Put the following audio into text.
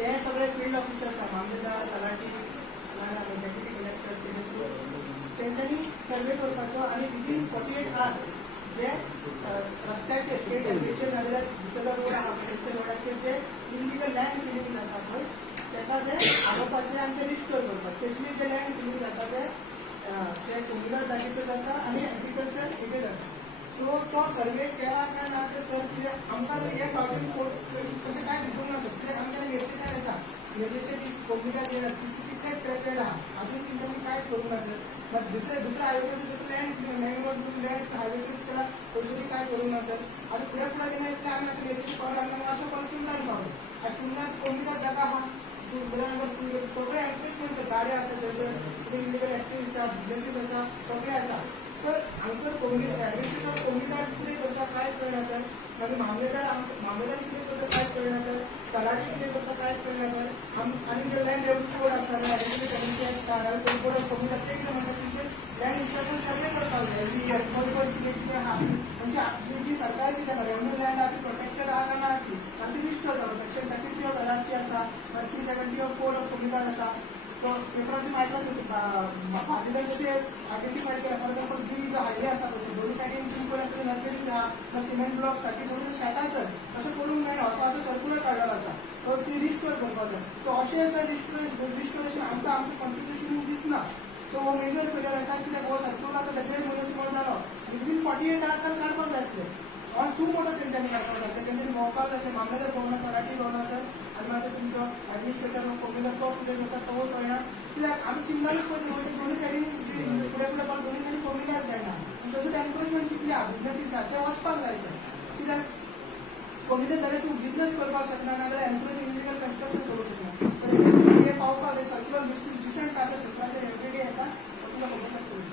हे सगळे field officers मामलेदार तलाठी डेप्युटी कलेक्टर त्यांनी सर्वे करपाचो आणि विदिन 48 आवर्स जे रस्त्याचे स्टेट एलिवेशन नाजाल्यार भितरलो रोड आहा त्या रोडाचेर जे इलिगल लँड फिलिंग जाता पळय तेका ते आरोपाचे आनी ते रिस्टोर करपाक स्पेशली जे लँड फिलिंग जाता ते कोंकणीत जागेचेर जाता आनी एग्रीकल्चर हेजेर जाता. सो तो सर्वे केला काय ना ते सर कितें आमकां हे फावटीन तशें काय दिसूंक ना कित्याक आमच्या निर्देशान येता निर्देश कोंकणीत कितलेच ट्रॅक्टेड आहा अजून तेंच्यांनी काय करूंक ना सर दुसऱ्या हायवेचेर लँड हायवेचेर त्याला पयशे काय करूंक ना सर आनी फुडें फुडें जेन्ना येतले आमी आतां निर्देश पावला असो पण चिंतान पावलो आनी चिंतान कोंकणीत जागा आहा सगळे एन्क्रोचमेंट गाड्यो आसा थंयसर इलिगल एक्टिविटीज आसा बिजनेसीस आसा सगळे आसा सर हांगसर ऍडमिनिस्ट्रेटर कोंकणीत कितें करता कांयच कळना सर मागीर मामलेदार कितें करता कांयच कळना सर तलाठी कितें करता कांयच कळना सर आनी जे लँड डेव्हलपमेंट बोर्ड आसता एग्रीकल्चर कमिटी आसता डेव्हलपमेंट बोर्ड कोंकणीत ते कितें म्हणटा तुमचे लँड इन्स्पेक्शन सर्वे करपाक जाय एवरी इयर बरोबर कितें कितें आहा म्हणजे जी सरकारची रेव्हन्यू लँड आहा ती प्रोटेक्टेड आहा काय ना ती आनी ती रिस्टोर जाता सेक्शन 33 ऑफ एनआरसी आसा 370 ऑफ कोड ऑफ कोंकणीत आसा तो पेपराची भाजीदार जशें आयडेंटिफाय केला फॉर एक्झाम्पल जी जो हायवे आसा पळय दोनी सायडीन बिलकुल नर्सरीज आहा सिमेंट ब्लॉक साठी सगळें शेत आसा तशें करूंक मेळना असो आतां सर्क्युलर काडलेलो आसा तो ती रिस्टोर करपाक जाय सो अशें आसा रिस्टोरेशन आमकां आमचें कॉन्स्टिट्यूशन दिसना सो हो मेजर फेलियर आसा कित्याक हो सर्क्युलर आतां डेफिनेट मुदत जालो आनी विदीन 48 आवर्सान काडपाक जाय आसलें ऑन टू मोठो तेंच्यांनी काडपाक जाय तेंच्यांनी भोंवपाक जाय मामलेदार भोंवना तलाठी भोंवना सर आनी मागीर तुमचो ऍडमिनिस्ट्रेटर कोंकणीत तो कितें करता तो कळना कित्याक आमी चिंतानूच पळय दोनी सायडीन फुडें फुडें पावल दोनी सायडीन कोंकणीत जायना तसोच एनक्रोचमेंट कितले आहा बिजनेसीस आहा ते वचपाक जाय सर कित्याक कोंकणीत जाल्यार तूं बिजनेस करपाक शकना नाजाल्यार एनक्रोच इलिगल कन्स्ट्रक्शन करूंक शकना तर हे पावपाक जाय सर्क्युलर रिसेंट कागद पेपराचेर एवरीडे येता तुका खबर नासतली.